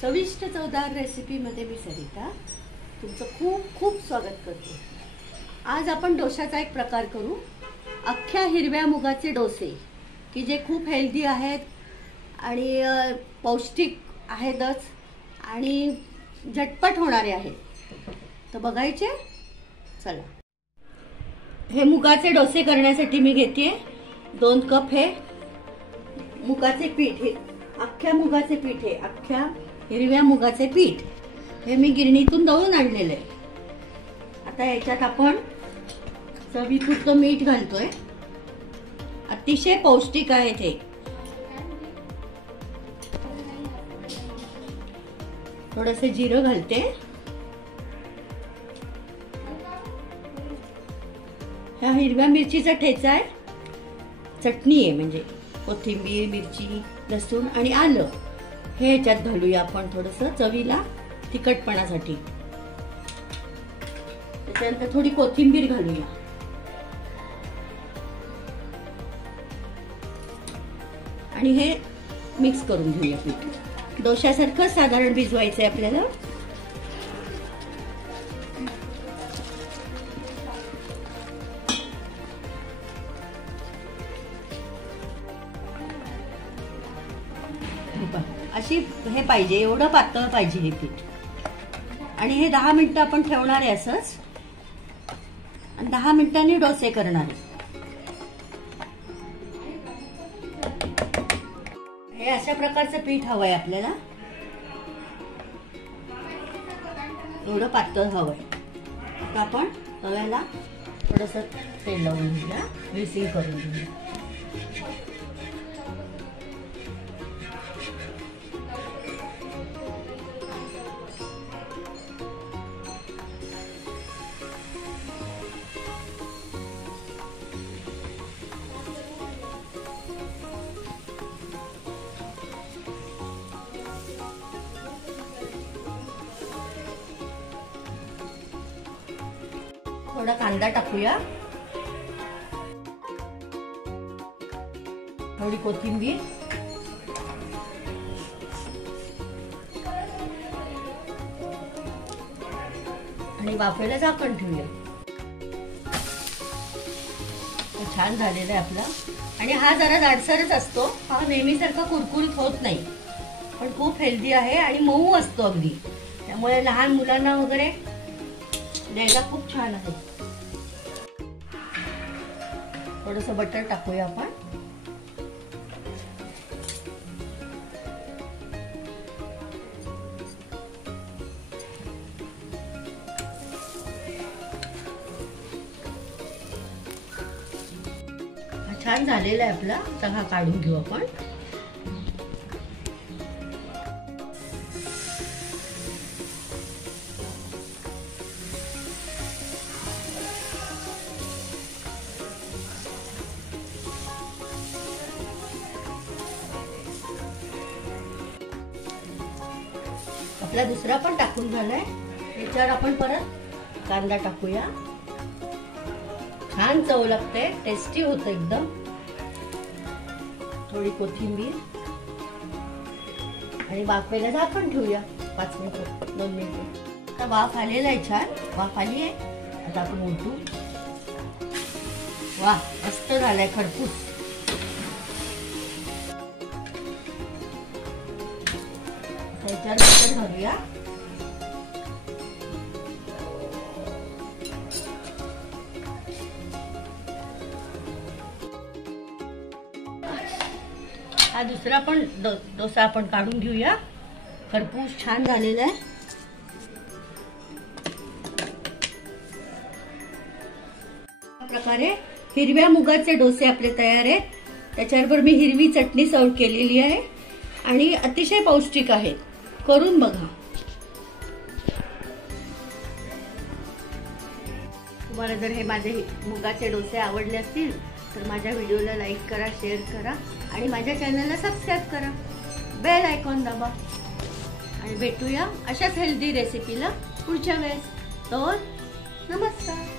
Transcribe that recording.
चविष्ट चवदार रेसिपीमध्ये मी सरिता तुमचं खूप खूप स्वागत करते। आज आपण डोशाचा एक प्रकार करू, अख्ख्या हिरव्या मुगाचे डोसे, की जे खूप हेल्दी आहेत आणि पौष्टिक आहेतच आणि झटपट होणारे आहेत। तर बघायचे, चला। हे मुगाचे डोसे करण्यासाठी मी घेते 2 कप हे मुगाचे पीठ, हे अख्ख्या मुगाचे पीठ, हे अख्ख्या हिरव्या मुगाचे पीठ हे मी गिरणीतून दळून आणलेले आहे। आता याच्यात आपण चवीपुरतं मीठ घालतोय, अतिशय पौष्टिक आहे ते। थोडंसं जिरं घालते, ह्या हिरव्या मिरचीचा ठेचा आहे, चटणी आहे, म्हणजे कोथिंबीर, मिरची, लसूण आणि आलं हे ह्याच्यात घालूया आपण थोडंसं चवीला तिखटपणासाठी। त्याच्यानंतर थोडी कोथिंबीर घालूया आणि हे मिक्स करून घेऊया पीठ। डोशासारखं साधारण भिजवायचं आहे आपल्याला। अशी हे पाहिजे, एवढं पातळ पाहिजे हे पीठ। आणि हे 10 मिनिटं आपण ठेवणार आहे असंच, आणि 10 मिनिटांनी डोसे करणार आहे। हे अशा प्रकारचं पीठ हवंय आपल्याला, एवढं पातळ हवंय। आता आपण तव्याला थोडंसं तेल लावून घेऊया, ग्रीसिंग करून घेऊया। थोडा कांदा टाकूया, थोडी कोथिंबीर, आणि वाफेला झाकण ठेवूया। छान झालेला आहे आपला। आणि हा जरा जाडसरच असतो, हा नेहमीसारखा कुरकुरीत होत नाही, पण खूप हेल्दी आहे आणि मऊ असतो अगदी, त्यामुळे लहान मुलांना वगैरे द्यायला खूप छान आहे। थोडंसं बटर टाकूया आपण, छान झालेला आहे आपला। आता हा काढून घेऊ आपण। आपला दुसरा पण टाकून झालाय, याच्यावर आपण परत कांदा टाकूया। छान चव लागते, टेस्टी होतं एकदम। थोडी कोथिंबीर आणि वाफेला झाकण ठेवूया 5 मिनिटं, 2 मिनिटं। आता वाफ आलेला आहे, छान वाफ आली आहे। आता आपण उलटू, वाह मस्त झालाय खरपूस। त्याच्यावर बटर घालूया, हा दुसरा पण डोसा आपण काढून घेऊया, खरपूस छान झालेला आहे। अशा प्रकारे हिरव्या मुगाचे डोसे आपले तयार आहेत। त्याच्याबरोबर मी हिरवी चटणी सर्व केलेली आहे आणि अतिशय पौष्टिक आहे, करून बघा। तुम्हाला जर हे माझे मुगाचे डोसे आवडले असतील तर माझ्या व्हिडिओला लाईक करा, शेअर करा आणि माझ्या चॅनलला सबस्क्राईब करा, बेल आयकॉन दाबा। आणि भेटूया अशाच हेल्दी रेसिपीला पुढच्या वेळेस। तर नमस्कार।